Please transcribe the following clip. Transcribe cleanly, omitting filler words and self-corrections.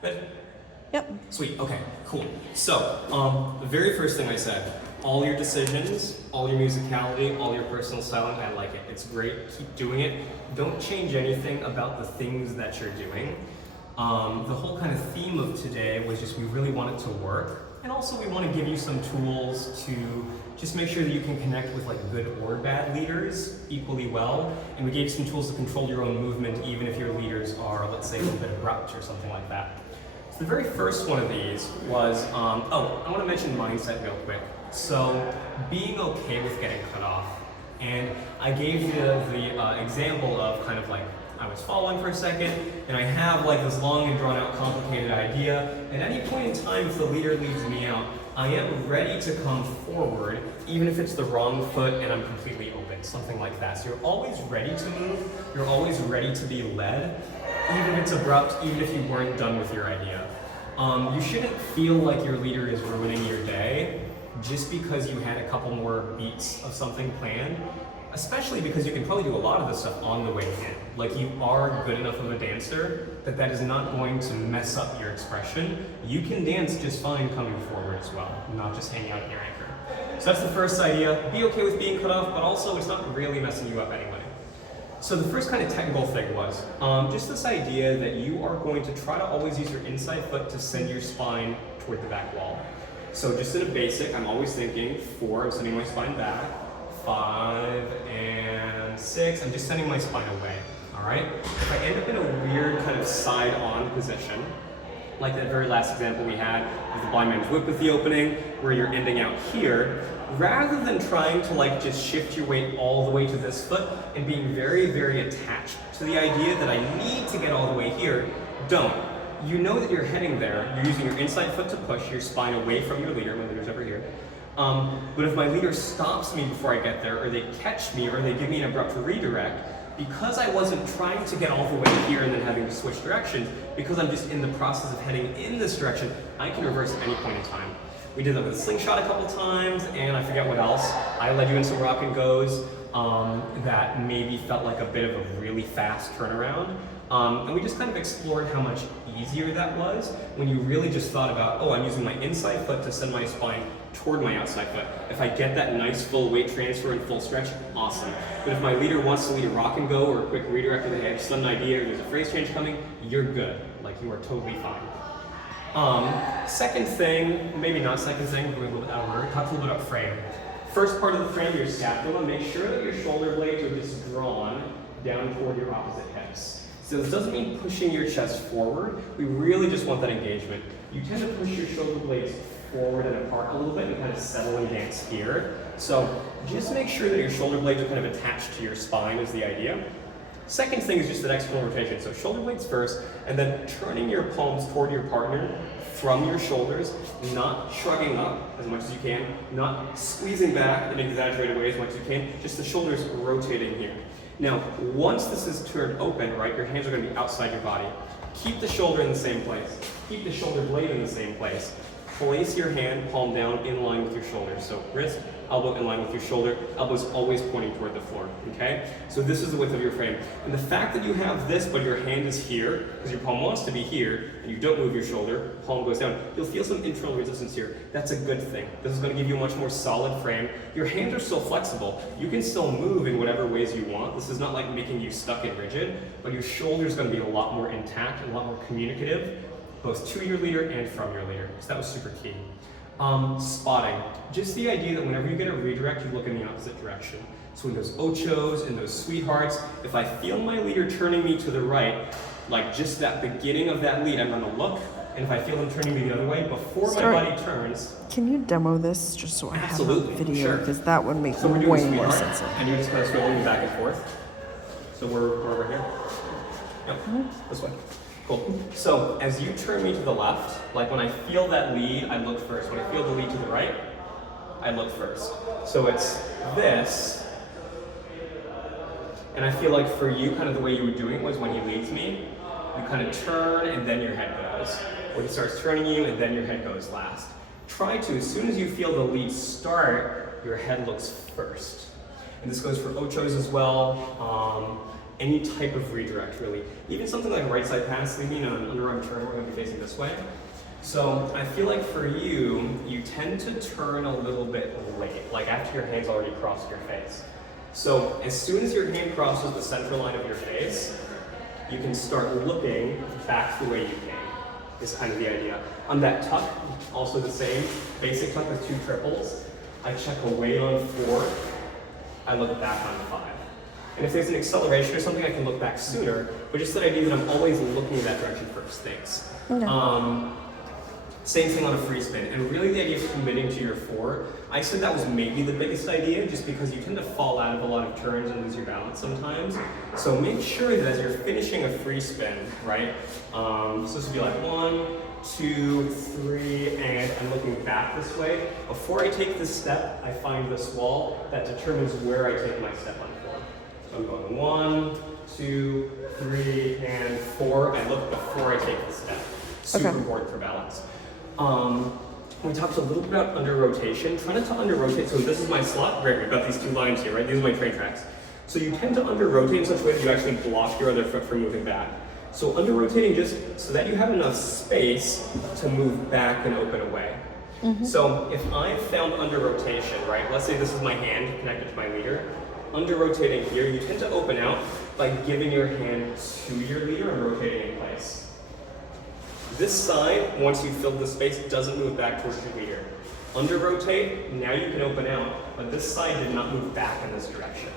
Good? Yep. Sweet, okay, cool. So, the very first thing I said, all your decisions, all your musicality, all your personal styling, I like it. It's great, keep doing it. Don't change anything about the things that you're doing. The whole kind of theme of today was just we really want it to work. And also we want to give you some tools to just make sure that you can connect with like good or bad leaders equally well. And we gave you some tools to control your own movement even if your leaders are, let's say, a little bit abrupt or something like that. So the very first one of these was, I want to mention mindset real quick. So being okay with getting cut off. And I gave you the example of kind of like, I was following for a second, and I have like this long and drawn out complicated idea. At any point in time, if the leader leads me out, I am ready to come forward, even if it's the wrong foot and I'm completely open, something like that. So you're always ready to move, you're always ready to be led, even if it's abrupt, even if you weren't done with your idea. You shouldn't feel like your leader is ruining your day just because you had a couple more beats of something planned. Especially because you can probably do a lot of this stuff on the way in. Like you are good enough of a dancer that that is not going to mess up your expression. You can dance just fine coming forward as well, not just hanging out in your anchor. So that's the first idea. Be okay with being cut off, but also it's not really messing you up anyway. So the first kind of technical thing was just this idea that you are going to try to always use your inside foot to send your spine toward the back wall. So just in a basic, I'm always thinking 4, I'm sending my spine back. 5 and 6, I'm just sending my spine away, all right? If I end up in a weird kind of side-on position, like that very last example we had with the blind man's whip with the opening, where you're ending out here, rather than trying to like just shift your weight all the way to this foot and being very, very attached to the idea that I need to get all the way here, don't. You know that you're heading there, you're using your inside foot to push your spine away from your leader, my leader's over here. But if my leader stops me before I get there, or they catch me, or they give me an abrupt redirect, because I wasn't trying to get all the way here and then having to switch directions, because I'm just in the process of heading in this direction, I can reverse at any point in time. We did that with a slingshot a couple times, and I forget what else. I led you in some rock and goes that maybe felt like a bit of a really fast turnaround. And we just kind of explored how much easier that was when you really just thought about, oh, I'm using my inside foot to send my spine toward my outside foot. If I get that nice full weight transfer and full stretch, awesome. But if my leader wants to lead a rock and go or a quick redirect or they have a sudden idea or there's a phrase change coming, you're good. Like you are totally fine. Second thing, maybe not second thing, but we're a little bit out of order, talk a little bit about frame. First part of the frame, your scapula, make sure that your shoulder blades are just drawn down toward your opposite hips. So this doesn't mean pushing your chest forward. We really just want that engagement. You tend to push your shoulder blades forward and apart a little bit and kind of settle and dance here. So just make sure that your shoulder blades are kind of attached to your spine is the idea. Second thing is just that external rotation. So shoulder blades first, and then turning your palms toward your partner from your shoulders, not shrugging up as much as you can, not squeezing back in an exaggerated way as much as you can, just the shoulders rotating here. Now, once this is turned open, right, your hands are going to be outside your body. Keep the shoulder in the same place. Keep the shoulder blade in the same place. Place your hand, palm down, in line with your shoulders. So wrist, elbow in line with your shoulder. Elbow's always pointing toward the floor, okay? So this is the width of your frame. And the fact that you have this, but your hand is here, because your palm wants to be here, and you don't move your shoulder, palm goes down, you'll feel some internal resistance here. That's a good thing. This is going to give you a much more solid frame. Your hands are still flexible. You can still move in whatever ways you want. This is not like making you stuck and rigid, but your shoulder's going to be a lot more intact, a lot more communicative, both to your leader and from your leader. So that was super key. Spotting. Just the idea that whenever you get a redirect, you look in the opposite direction. So in those ochos and those sweethearts, if I feel my leader turning me to the right, like just that beginning of that lead, I'm gonna look, and if I feel them turning me the other way, before my body turns. Can you demo this just so I have a video? Because that would make so way more sense. And you're just kind of swiveling back and forth. So we're over here. Yep, this way. Cool. So as you turn me to the left, like when I feel that lead, I look first. When I feel the lead to the right, I look first. So it's this. And I feel like for you, kind of the way you were doing it was when he leads me, you kind of turn and then your head goes. Or he starts turning you and then your head goes last. Try to, as soon as you feel the lead start, your head looks first. And this goes for ochos as well. any type of redirect really. Even something like a right side pass, maybe an underarm turn, we're gonna be facing this way. So I feel like for you, you tend to turn a little bit late, like after your hand's already crossed your face. So as soon as your hand crosses the center line of your face, you can start looking back the way you came, is kind of the idea. On that tuck, also the same, basic tuck with 2 triples. I check away on 4, I look back on 5. And if there's an acceleration or something, I can look back sooner, but just that idea that I'm always looking in that direction first, thanks. Okay. Same thing on a free spin, and really the idea of committing to your 4, I said that was maybe the biggest idea, just because you tend to fall out of a lot of turns and lose your balance sometimes. So make sure that as you're finishing a free spin, right, so this would be like 1, 2, 3, and I'm looking back this way. Before I take this step, I find this wall that determines where I take my step on 4. So I'm going 1, 2, 3, and 4. I look before I take the step. Super important for balance. We talked a little bit about under rotation. Try not to under rotate. So this is my slot. Great, we've got these 2 lines here, right? These are my train tracks. So you tend to under rotate in such a way that you actually block your other foot from moving back. So under rotating just so that you have enough space to move back and open away. So if I found under rotation, right? Let's say this is my hand connected to my leader. Under rotating here, you tend to open out by giving your hand to your leader and rotating in place. This side, once you've filled the space, doesn't move back towards your leader. Under rotate, now you can open out, but this side did not move back in this direction.